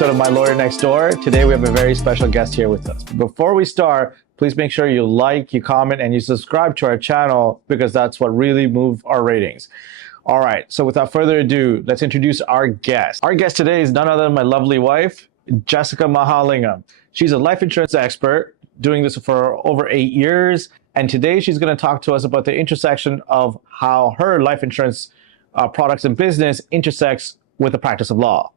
episode of My Lawyer Next Door. Today we have a very special guest here with us. Before we start, please make sure you like, you comment, and you subscribe to our channel because that's what really moves our ratings. All right, so without further ado, let's introduce our guest. Our guest today is none other than my lovely wife, Jasica Mahalingam. She's a life insurance expert, doing this for over 8 years. And today she's going to talk to us about the intersection of how her life insurance products and business intersects with the practice of law.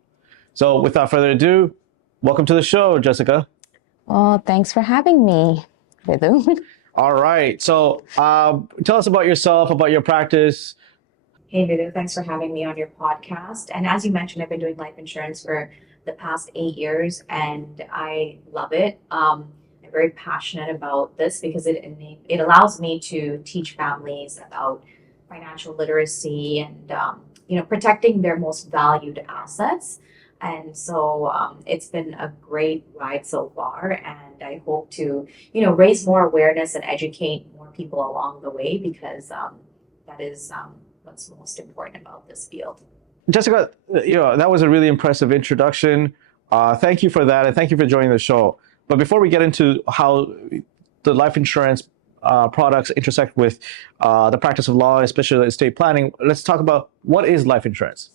So without further ado, welcome to the show, Jasica. Well, thanks for having me, Vidhu. All right. So tell us about yourself, about your practice. Hey, Vidhu, thanks for having me on your podcast. And as you mentioned, I've been doing life insurance for the past 8 years, and I love it. I'm very passionate about this because it allows me to teach families about financial literacy and protecting their most valued assets. And so it's been a great ride so far, and I hope to, raise more awareness and educate more people along the way because that is what's most important about this field. Jasica, that was a really impressive introduction. Thank you for that, and thank you for joining the show. But before we get into how the life insurance products intersect with the practice of law, especially estate planning, let's talk about what is life insurance.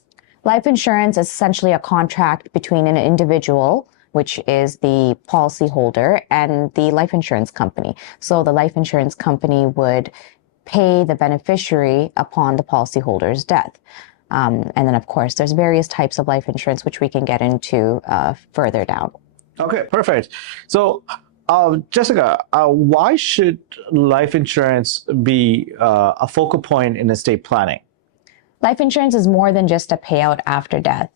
Life insurance is essentially a contract between an individual, which is the policyholder, and the life insurance company. So the life insurance company would pay the beneficiary upon the policyholder's death. And then, of course, there's various types of life insurance, which we can get into further down. Okay, perfect. So, Jasica, why should life insurance be a focal point in estate planning? Life insurance is more than just a payout after death.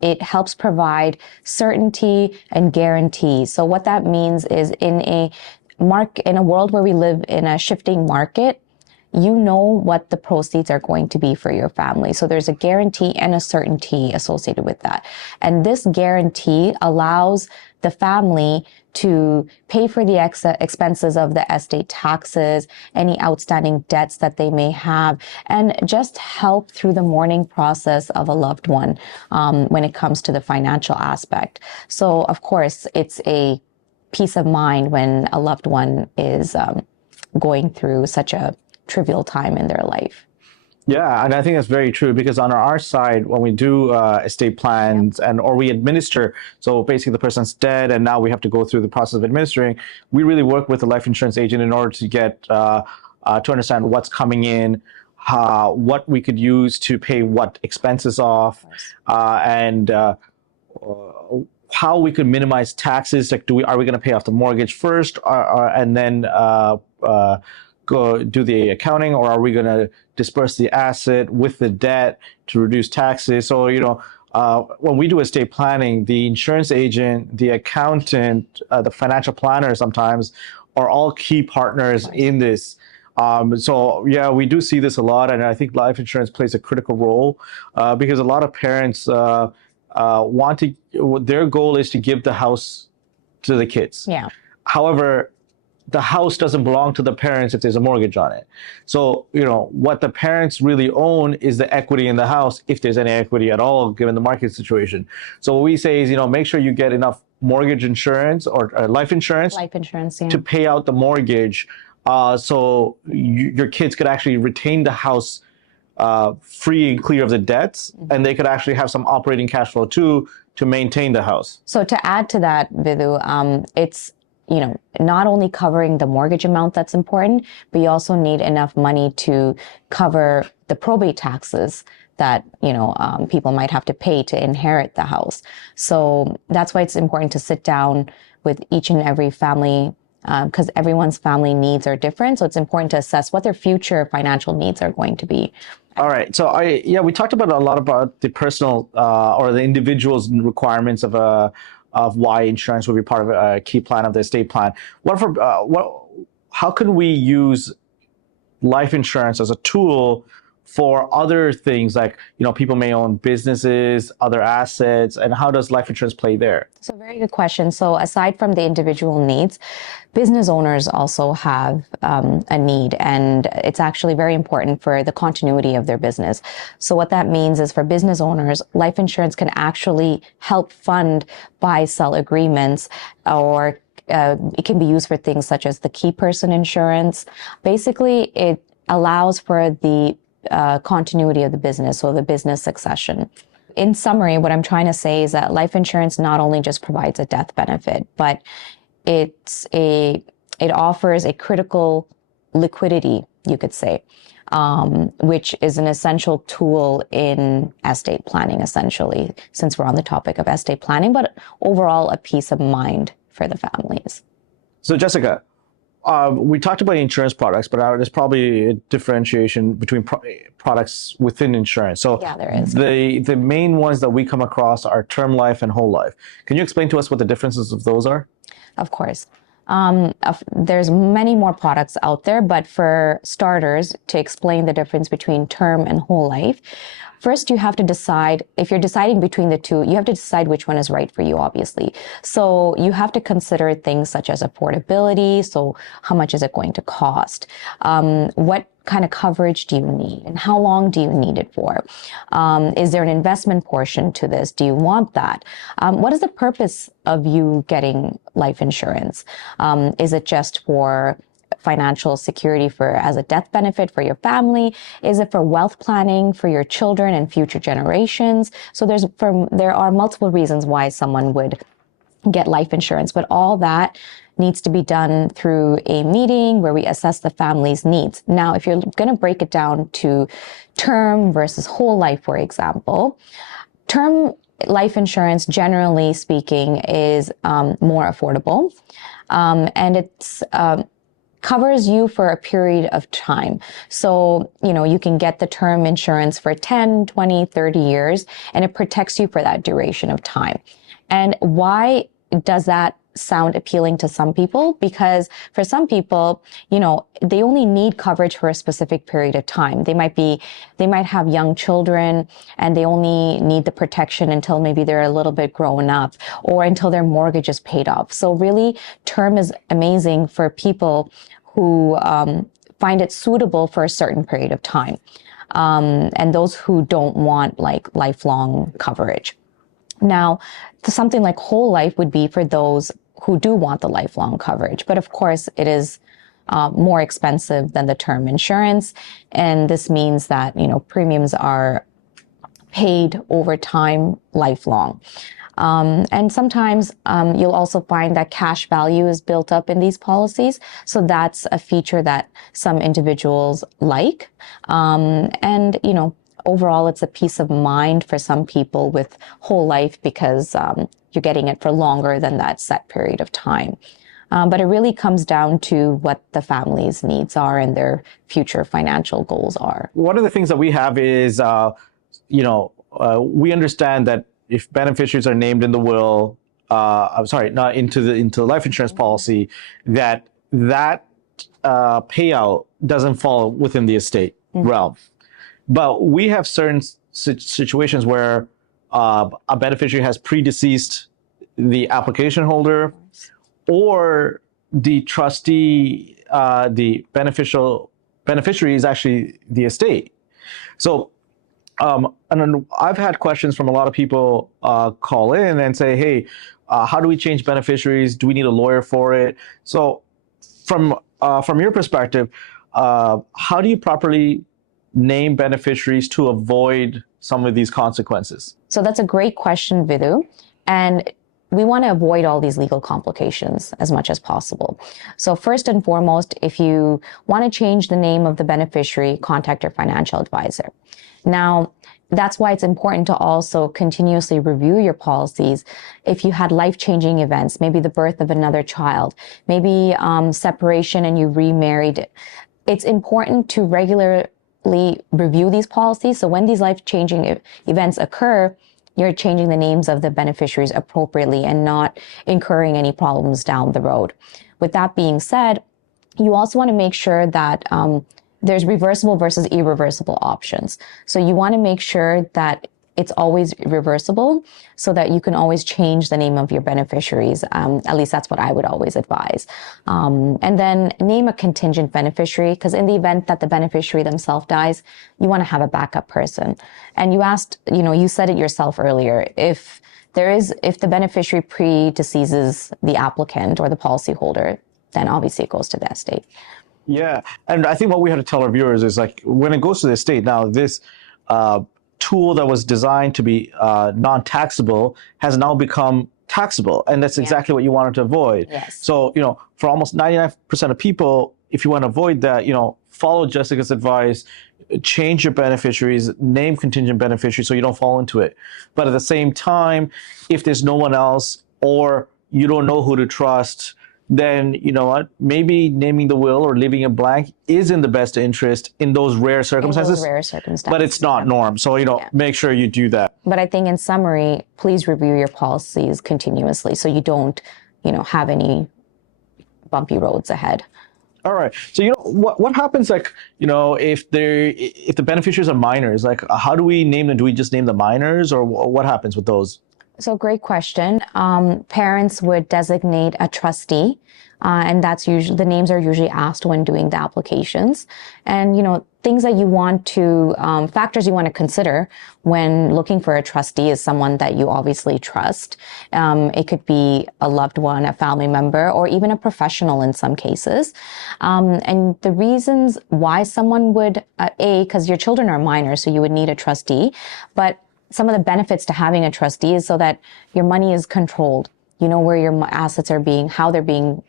It helps provide certainty and guarantee. So what that means is in a world where we live in a shifting market, you know what the proceeds are going to be for your family. So there's a guarantee and a certainty associated with that. And this guarantee allows the family to pay for the expenses of the estate taxes, any outstanding debts that they may have, and just help through the mourning process of a loved one when it comes to the financial aspect. So, of course, it's a peace of mind when a loved one is going through such a trivial time in their life. Yeah, and I think that's very true because on our side, when we do estate plans or we administer, so basically the person's dead and now we have to go through the process of administering, we really work with the life insurance agent in order to get to understand what's coming in, what we could use to pay what expenses off, and how we could minimize taxes. Like, are we going to pay off the mortgage first, and then go do the accounting, or are we going to disperse the asset with the debt to reduce taxes? So, when we do estate planning, the insurance agent, the accountant, the financial planner sometimes are all key partners in this. So yeah, we do see this a lot, and I think life insurance plays a critical role because a lot of parents their goal is to give the house to the kids. Yeah. However, the house doesn't belong to the parents if there's a mortgage on it. So, what the parents really own is the equity in the house, if there's any equity at all, given the market situation. So what we say is, make sure you get enough mortgage insurance or life insurance to pay out the mortgage. So your kids could actually retain the house free and clear of the debts, and they could actually have some operating cash flow too to maintain the house. So to add to that, Vidhu, it's not only covering the mortgage amount that's important, but you also need enough money to cover the probate taxes that, people might have to pay to inherit the house. So that's why it's important to sit down with each and every family because everyone's family needs are different. So it's important to assess what their future financial needs are going to be. All right. So we talked about a lot about the personal or the individual's requirements of why insurance would be part of a key plan of the estate plan. How can we use life insurance as a tool for other things like, people may own businesses, other assets, and how does life insurance play there? So very good question. So aside from the individual needs, business owners also have a need, and it's actually very important for the continuity of their business. So what that means is for business owners, life insurance can actually help fund buy-sell agreements, or it can be used for things such as the key person insurance. Basically, it allows for the continuity of the business, so the business succession. In summary, what I'm trying to say is that life insurance not only just provides a death benefit, but it offers a critical liquidity, you could say, which is an essential tool in estate planning, essentially, since we're on the topic of estate planning, but overall a peace of mind for the families. So Jasica, we talked about insurance products, but there's probably a differentiation between products within insurance. So yeah, there is. The main ones that we come across are term life and whole life. Can you explain to us what the differences of those are? Of course. There's many more products out there, but for starters, to explain the difference between term and whole life, first you have to decide, if you're deciding between the two, you have to decide which one is right for you, obviously. So you have to consider things such as affordability. So how much is it going to cost? What kind of coverage do you need, and how long do you need it for? Is there an investment portion to this? Do you want that? What is the purpose of you getting life insurance? Is it just for financial security as a death benefit for your family? Is it for wealth planning for your children and future generations? So there are multiple reasons why someone would get life insurance, but all that needs to be done through a meeting where we assess the family's needs. Now, if you're going to break it down to term versus whole life, for example, term life insurance, generally speaking, is more affordable, and it's covers you for a period of time. So, you can get the term insurance for 10, 20, 30 years, and it protects you for that duration of time. And why does that sound appealing to some people? Because for some people, they only need coverage for a specific period of time. They might have young children and they only need the protection until maybe they're a little bit grown up or until their mortgage is paid off. So really, term is amazing for people who find it suitable for a certain period of time. And those who don't want like lifelong coverage. Now, something like whole life would be for those who do want the lifelong coverage. But of course, it is more expensive than the term insurance. And this means that, premiums are paid over time, lifelong. And sometimes you'll also find that cash value is built up in these policies. So that's a feature that some individuals like. And, overall, it's a peace of mind for some people with whole life because you're getting it for longer than that set period of time. But it really comes down to what the family's needs are and their future financial goals are. One of the things that we have is, we understand that if beneficiaries are named in the will, not into the life insurance policy, that payout doesn't fall within the estate realm. But we have certain situations where a beneficiary has predeceased the application holder, or the trustee, the beneficiary is actually the estate. So, and I've had questions from a lot of people call in and say, "Hey, how do we change beneficiaries? Do we need a lawyer for it?" So, from your perspective, how do you properly name beneficiaries to avoid some of these consequences? So that's a great question, Vidhu. And we want to avoid all these legal complications as much as possible. So first and foremost, if you want to change the name of the beneficiary, contact your financial advisor. Now, that's why it's important to also continuously review your policies. If you had life-changing events, maybe the birth of another child, maybe separation and you remarried, it's important to regularly review these policies. So when these life-changing events occur, you're changing the names of the beneficiaries appropriately and not incurring any problems down the road. With that being said, you also want to make sure that there's reversible versus irreversible options. So you want to make sure that it's always reversible so that you can always change the name of your beneficiaries. At least that's what I would always advise. And then name a contingent beneficiary, because in the event that the beneficiary themselves dies, you want to have a backup person. And you asked, you said it yourself earlier, if the beneficiary predeceases the applicant or the policyholder, then obviously it goes to the estate. Yeah, and I think what we have to tell our viewers is like when it goes to the estate, now this tool that was designed to be non-taxable has now become taxable, and that's exactly what you wanted to avoid. Yes. So, for almost 99% of people, if you want to avoid that, follow Jessica's advice, change your beneficiaries, name contingent beneficiaries so you don't fall into it. But at the same time, if there's no one else or you don't know who to trust, then you know what? Maybe naming the will or leaving it blank is in the best interest in those rare circumstances. But it's not norm. So, make sure you do that. But I think in summary, please review your policies continuously so you don't, have any bumpy roads ahead. All right. So, what happens if the beneficiaries are minors, how do we name them? Do we just name the minors, or what happens with those? So great question. Parents would designate a trustee, and that's usually, the names are usually asked when doing the applications. And, things that you want to, factors you want to consider when looking for a trustee is someone that you obviously trust. It could be a loved one, a family member, or even a professional in some cases. And the reasons why someone would, because your children are minors, so you would need a trustee, but some of the benefits to having a trustee is so that your money is controlled. You know where your assets are how they're being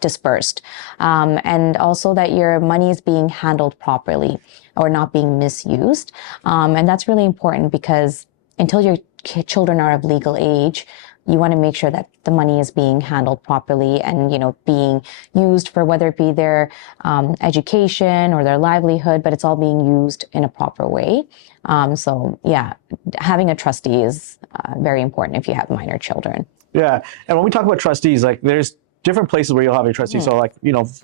dispersed. And also that your money is being handled properly or not being misused. And that's really important because until your children are of legal age, you want to make sure that the money is being handled properly and, being used for whether it be their education or their livelihood, but it's all being used in a proper way. So yeah, having a trustee is very important if you have minor children. Yeah. And when we talk about trustees, there's different places where you'll have a trustee. So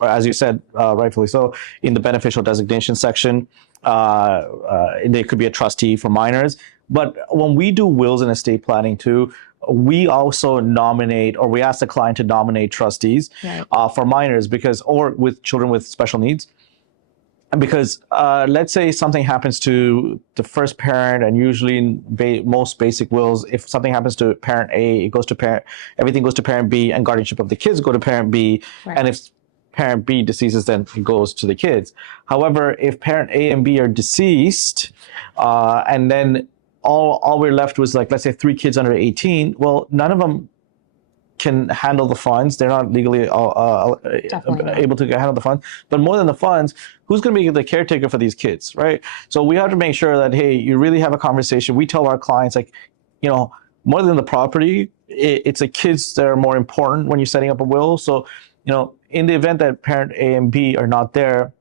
as you said, rightfully so, in the beneficial designation section, there could be a trustee for minors. But when we do wills and estate planning too, we also nominate, or we ask the client to nominate trustees for minors or with children with special needs. Because let's say something happens to the first parent, and usually in most basic wills, if something happens to parent A, everything goes to parent B, and guardianship of the kids go to parent B. Right. And if parent B deceases, then it goes to the kids. However, if parent A and B are deceased, and then all we're left with, let's say 3 kids under 18, well, none of them can handle the funds. They're not legally able to handle the funds. But more than the funds, who's going to be the caretaker for these kids, right? So we have to make sure that, hey, you really have a conversation. We tell our clients, more than the property, it's the kids that are more important when you're setting up a will. So, in the event that parent A and B are not there,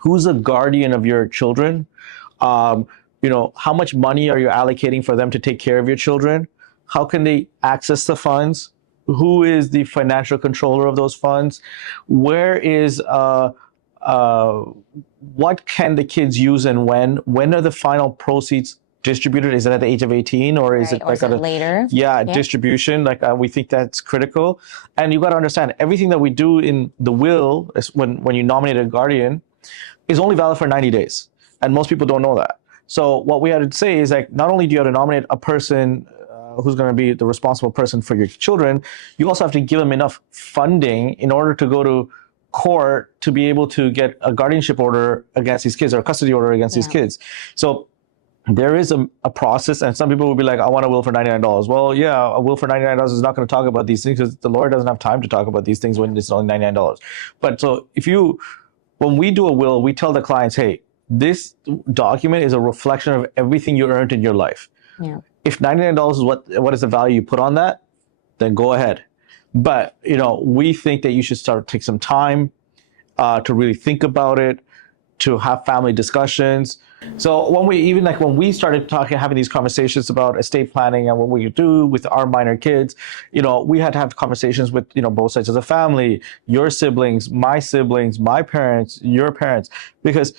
who's a guardian of your children? How much money are you allocating for them to take care of your children? How can they access the funds? Who is the financial controller of those funds? Where is what can the kids use and when? When are the final proceeds distributed? Is it at the age of 18 or is it later? Yeah, distribution. We think that's critical. And you got to understand, everything that we do in the will is when you nominate a guardian is only valid for 90 days. And most people don't know that. So what we had to say is not only do you have to nominate a person who's going to be the responsible person for your children, you also have to give them enough funding in order to go to court to be able to get a guardianship order against these kids or a custody order against these kids. So there is a process, and some people will be like, I want a will for $99. Well, yeah, a will for $99 is not going to talk about these things because the lawyer doesn't have time to talk about these things when it's only $99. But so when we do a will, we tell the clients, hey, this document is a reflection of everything you earned in your life. Yeah. If $99 is what is the value you put on that, then go ahead. But, we think that you should take some time to really think about it. to have family discussions. So when we started having these conversations about estate planning and what we do with our minor kids, we had to have conversations with, both sides of the family, your siblings, my parents, your parents, because,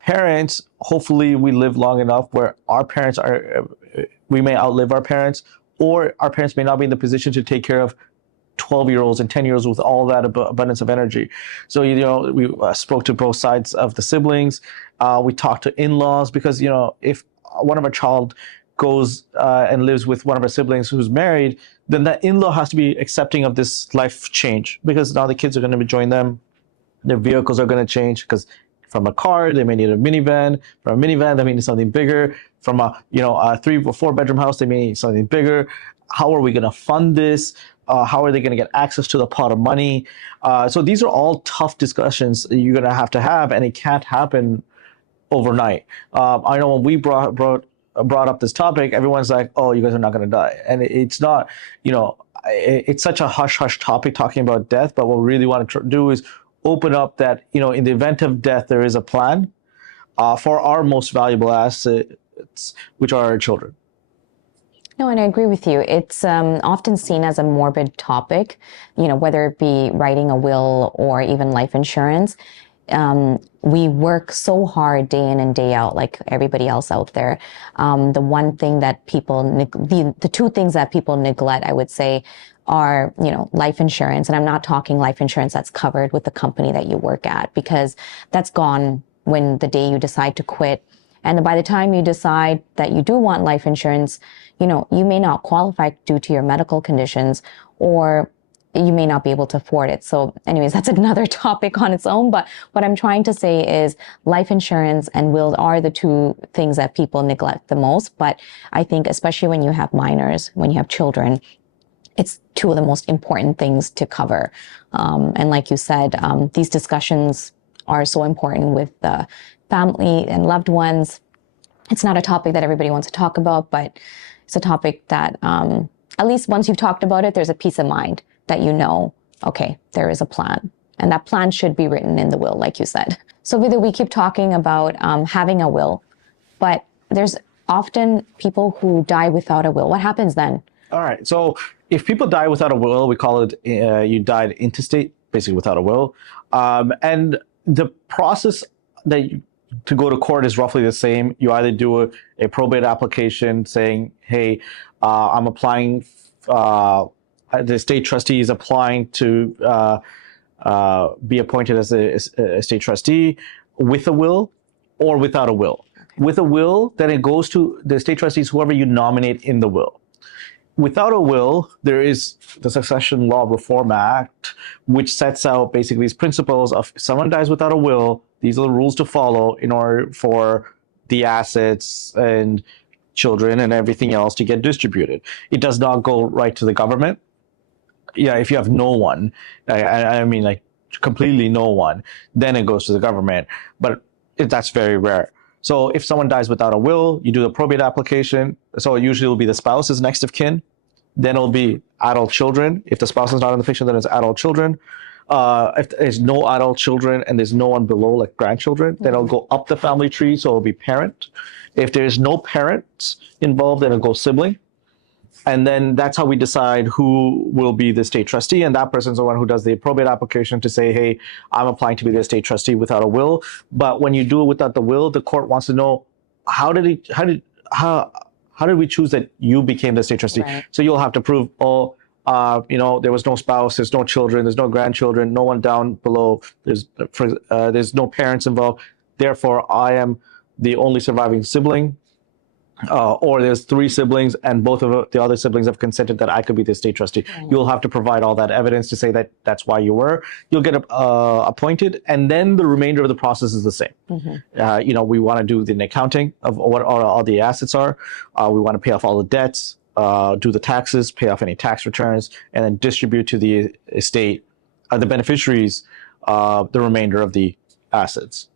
parents, hopefully we live long enough where we may outlive our parents, or our parents may not be in the position to take care of 12-year-olds and 10-year-olds with all that abundance of energy. So, we spoke to both sides of the siblings. We talked to in-laws because, if one of our child goes and lives with one of our siblings who's married, then that in-law has to be accepting of this life change, because now the kids are going to join them. Their vehicles are going to change, because from a car, they may need a minivan. From a minivan, they may need something bigger. From a 3 or 4 bedroom house, they may need something bigger. How are we going to fund this? How are they going to get access to the pot of money? So these are all tough discussions that you're going to have, and it can't happen overnight. I know when we brought up this topic, everyone's like, "Oh, you guys are not going to die," and it's not. It's such a hush topic talking about death. But what we really want to do is open up that, in the event of death, there is a plan for our most valuable assets, which are our children. No, and I agree with you. It's often seen as a morbid topic, whether it be writing a will or even life insurance. We work so hard day in and day out, like everybody else out there. The one thing that the two things that people neglect, I would say, are, life insurance. And I'm not talking life insurance that's covered with the company that you work at, because that's gone when the day you decide to quit. And by the time you decide that you do want life insurance, you may not qualify due to your medical conditions, or you may not be able to afford it. So anyways, that's another topic on its own. But what I'm trying to say is life insurance and wills are the two things that people neglect the most. But I think especially when you have minors, when you have children, it's two of the most important things to cover. And like you said, these discussions are so important with the family and loved ones. It's not a topic that everybody wants to talk about, but it's a topic that at least once you've talked about it, there's a peace of mind that okay, there is a plan. And that plan should be written in the will, like you said. So Vidya, we keep talking about having a will, but there's often people who die without a will. What happens then? All right. So if people die without a will, we call it you died intestate, basically without a will. And the process to go to court is roughly the same. You either do a probate application saying, hey, I'm applying, the estate trustee is applying to be appointed as a estate trustee with a will or without a will. Okay. With a will, then it goes to the estate trustees, whoever you nominate in the will. Without a will, there is the Succession Law Reform Act, which sets out basically these principles of if someone dies without a will, these are the rules to follow in order for the assets and children and everything else to get distributed. It does not go right to the government. Yeah, if you have no one, I mean like completely no one, then it goes to the government. But that's very rare. So if someone dies without a will, you do the probate application. So usually it will be the spouse as next of kin. Then it'll be adult children. If the spouse is not in the picture, then it's adult children. If there's no adult children and there's no one below, like grandchildren, then it'll go up the family tree. So it'll be parent. If there's no parents involved, then it'll go sibling. And then that's how we decide who will be the estate trustee. And that person's the one who does the probate application to say, hey, I'm applying to be the estate trustee without a will. But when you do it without the will, the court wants to know how did we choose that you became the estate trustee? Right. So you'll have to prove, there was no spouse, there's no children, there's no grandchildren, no one down below, there's no parents involved. Therefore, I am the only surviving sibling. Or there's 3 siblings and both of the other siblings have consented that I could be the estate trustee. Mm-hmm. You'll have to provide all that evidence to say that that's why you were. You'll get appointed, and then the remainder of the process is the same. Mm-hmm. We want to do the accounting of what all the assets are. We want to pay off all the debts, do the taxes, pay off any tax returns, and then distribute to the estate, the beneficiaries, the remainder of the assets.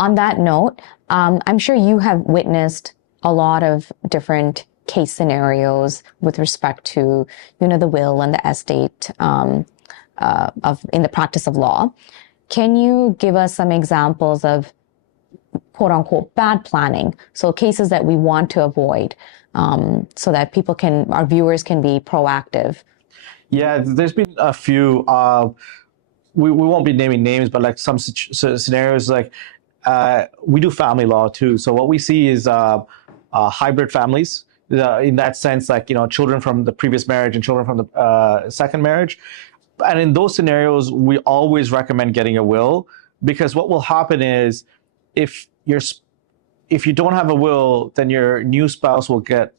On that note, I'm sure you have witnessed a lot of different case scenarios with respect to, the will and the estate in the practice of law. Can you give us some examples of quote unquote bad planning? So cases that we want to avoid, so that our viewers can be proactive. Yeah, there's been a few. We won't be naming names, but like some scenarios, like we do family law too. So what we see is hybrid families. In that sense, like, children from the previous marriage and children from the second marriage. And in those scenarios, we always recommend getting a will, because what will happen is if you don't have a will, then your new spouse will get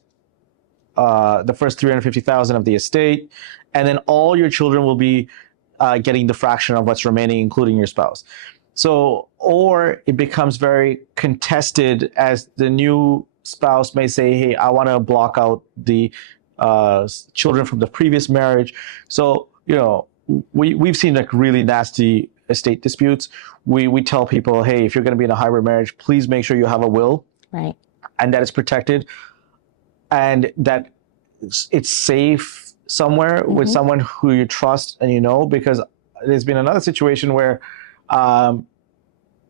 the first 350,000 of the estate, and then all your children will be getting the fraction of what's remaining, including your spouse. So, or it becomes very contested, as the new spouse may say, "Hey, I want to block out the children from the previous marriage." So, we've seen like really nasty estate disputes. We tell people, "Hey, if you're going to be in a hybrid marriage, please make sure you have a will, right, and that it's protected, and that it's safe somewhere with someone who you trust and because there's been another situation where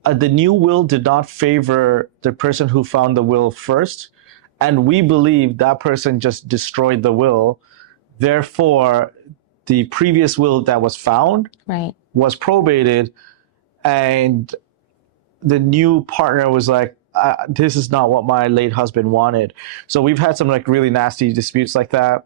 the new will did not favor the person who found the will first, and we believe that person just destroyed the will. Therefore, the previous will that was found right, was probated, and the new partner was like, this is not what my late husband wanted. So we've had some like really nasty disputes like that.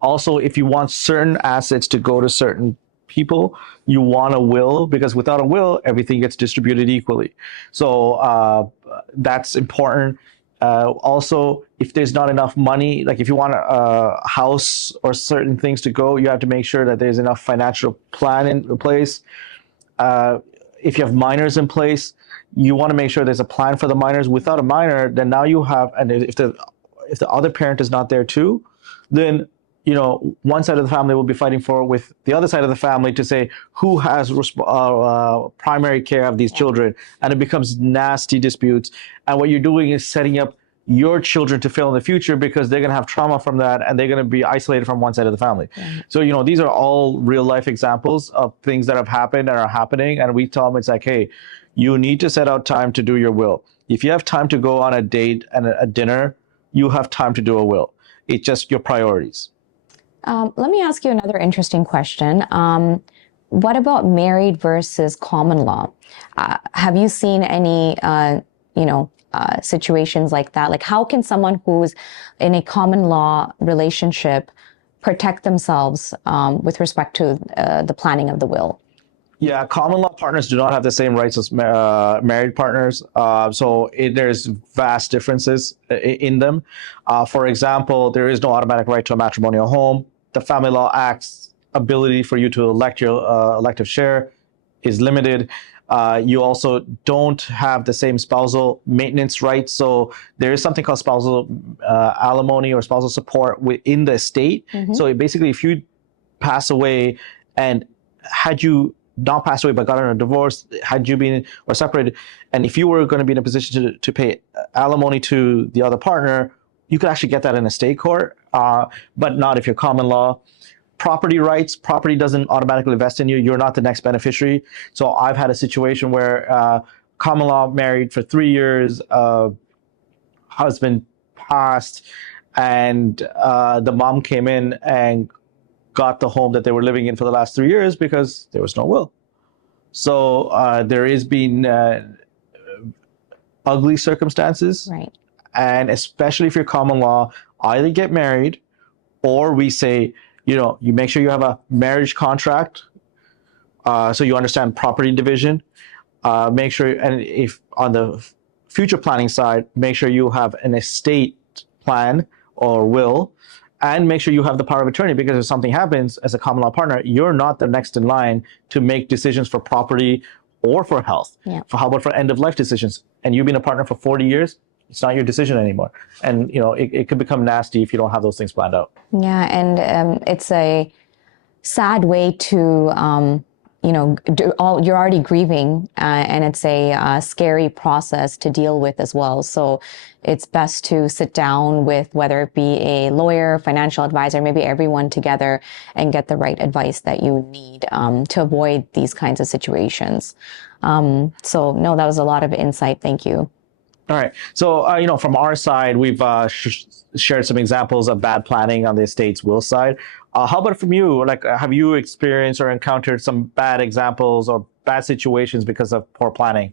Also, if you want certain assets to go to certain people, you want a will, because without a will, everything gets distributed equally. So that's important. Also, if there's not enough money, like if you want a house or certain things to go, you have to make sure that there's enough financial plan in place. If you have minors in place, you want to make sure there's a plan for the minors. Without a minor, then now you have, and if the other parent is not there too, then one side of the family will be fighting with the other side of the family to say who has primary care of these children, and it becomes nasty disputes. And what you're doing is setting up your children to fail in the future, because they're going to have trauma from that, and they're going to be isolated from one side of the family. Yeah. So these are all real life examples of things that have happened and are happening, and we tell them, it's like, hey, you need to set out time to do your will. If you have time to go on a date and a dinner, you have time to do a will. It's just your priorities. Let me ask you another interesting question. What about married versus common law? Have you seen any, situations like that? Like, how can someone who's in a common law relationship protect themselves with respect to the planning of the will? Yeah, common law partners do not have the same rights as married partners. So there's vast differences in them. For example, there is no automatic right to a matrimonial home. The Family Law Act's ability for you to elect your elective share is limited. You also don't have the same spousal maintenance rights. So there is something called spousal alimony or spousal support within the estate. So basically, if you pass away, and had you not passed away but gotten a divorce, had you been or separated, and if you were going to be in a position to pay alimony to the other partner, you could actually get that in a state court, but not if you're common law. Property rights, property doesn't automatically vest in you. You're not the next beneficiary. So I've had a situation where common law, married for 3 years, husband passed, and the mom came in and got the home that they were living in for the last 3 years because there was no will. So there has been ugly circumstances. Right. And especially if you're common law, either get married, or we say, you make sure you have a marriage contract, so you understand property division. Make sure, and if on the future planning side, make sure you have an estate plan or will, and make sure you have the power of attorney, because if something happens as a common law partner, you're not the next in line to make decisions for property or for health. Yeah. How about for end of life decisions? And you've been a partner for 40 years, it's not your decision anymore. And it could become nasty if you don't have those things planned out. Yeah, and it's a sad way to you're already grieving, and it's a scary process to deal with as well. So it's best to sit down with, whether it be a lawyer, financial advisor, maybe everyone together, and get the right advice that you need to avoid these kinds of situations. So no, that was a lot of insight. Thank you. All right. So, from our side, we've shared some examples of bad planning on the estate's will side. How about from you? Like, have you experienced or encountered some bad examples or bad situations because of poor planning?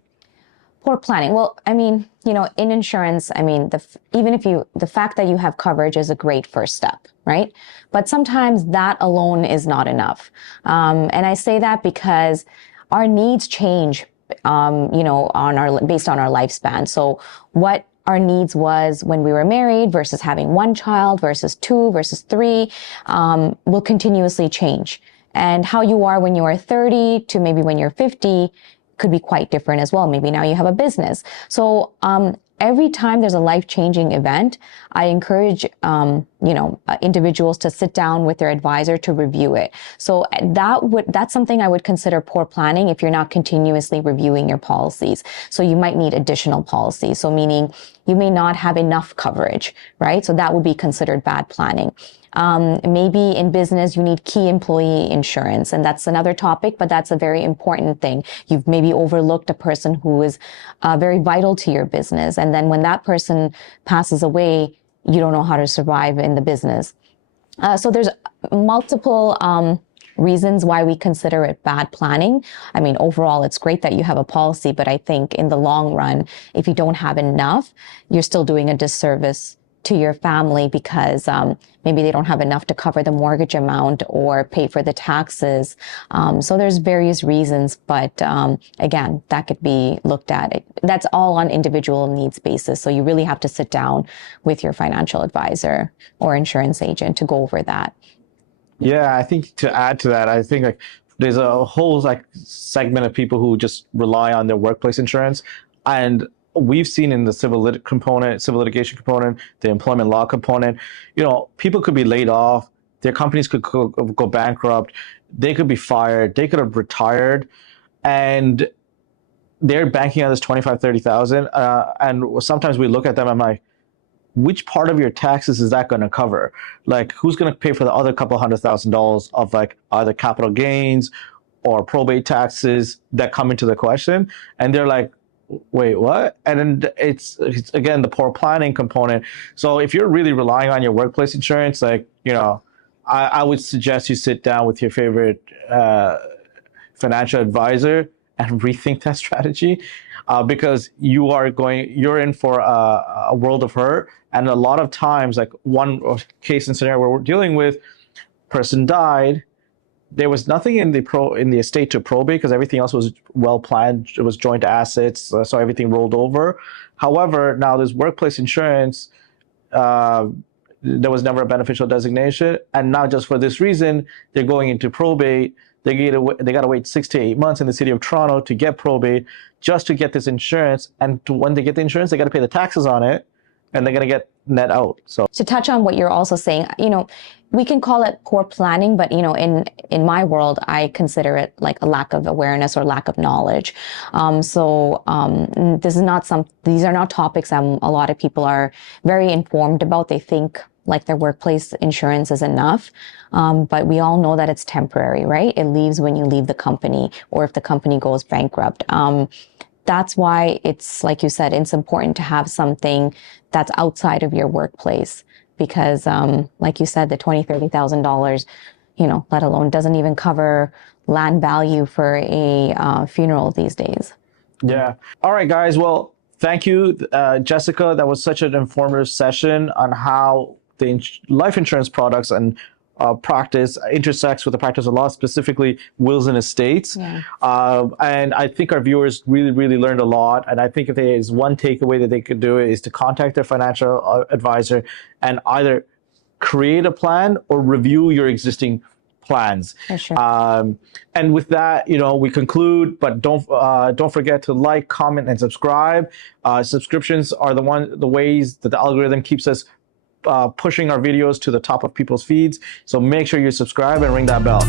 Poor planning. Well, I mean, in insurance, I mean, the fact that you have coverage is a great first step, right? But sometimes that alone is not enough. And I say that because our needs change, based on our lifespan. So what our needs was when we were married versus having one child versus two versus three, will continuously change. And how you are when you are 30 to maybe when you're 50 could be quite different as well. Maybe now you have a business. So, every time there's a life-changing event, I encourage, individuals to sit down with their advisor to review it. So that's something I would consider poor planning if you're not continuously reviewing your policies. So you might need additional policies. So meaning you may not have enough coverage, right? So that would be considered bad planning. Maybe in business, you need key employee insurance, and that's another topic, but that's a very important thing. You've maybe overlooked a person who is very vital to your business, and then when that person passes away, you don't know how to survive in the business. So there's multiple reasons why we consider it bad planning. I mean, overall, it's great that you have a policy, but I think in the long run, if you don't have enough, you're still doing a disservice to your family because maybe they don't have enough to cover the mortgage amount or pay for the taxes. So there's various reasons, but again, that could be looked at. That's all on individual needs basis. So you really have to sit down with your financial advisor or insurance agent to go over that. Yeah, I think to add to that, I think there's a whole segment of people who just rely on their workplace insurance, and we've seen in the civil litigation component, the employment law component, people could be laid off, their companies could go bankrupt, they could be fired, they could have retired, and they're banking on this 25, 30,000. And sometimes we look at them, I'm like, which part of your taxes is that going to cover? Like, who's going to pay for the other couple $100,000 of either capital gains or probate taxes that come into the question? And they're like, wait, what? And then it's again the poor planning component. So if you're really relying on your workplace insurance, I would suggest you sit down with your favorite financial advisor and rethink that strategy, because you're in for a world of hurt. And a lot of times, like one case and scenario where we're dealing with, person died. There was nothing in the estate to probate because everything else was well planned. It was joint assets, so everything rolled over. However, now there's workplace insurance. There was never a beneficial designation, and now just for this reason, they're going into probate. They got to wait 6 to 8 months in the city of Toronto to get probate, just to get this insurance. And when they get the insurance, they got to pay the taxes on it, and they're going to get net out. So to touch on what you're also saying, we can call it poor planning, but in my world, I consider it like a lack of awareness or lack of knowledge. These are not topics a lot of people are very informed about. They think like their workplace insurance is enough. But we all know that it's temporary, right? It leaves when you leave the company or if the company goes bankrupt. That's why it's, like you said, it's important to have something that's outside of your workplace because, like you said, the $20,000, $30,000, let alone doesn't even cover land value for a funeral these days. Yeah. All right, guys. Well, thank you, Jessica. That was such an informative session on how the life insurance products and practice intersects with the practice of law, specifically wills and estates. Yeah. And I think our viewers really, really learned a lot. And I think if there is one takeaway that they could do is to contact their financial advisor and either create a plan or review your existing plans. For sure. And with that, we conclude, but don't forget to like, comment, and subscribe. Subscriptions are the ways that the algorithm keeps us pushing our videos to the top of people's feeds. So make sure you subscribe and ring that bell.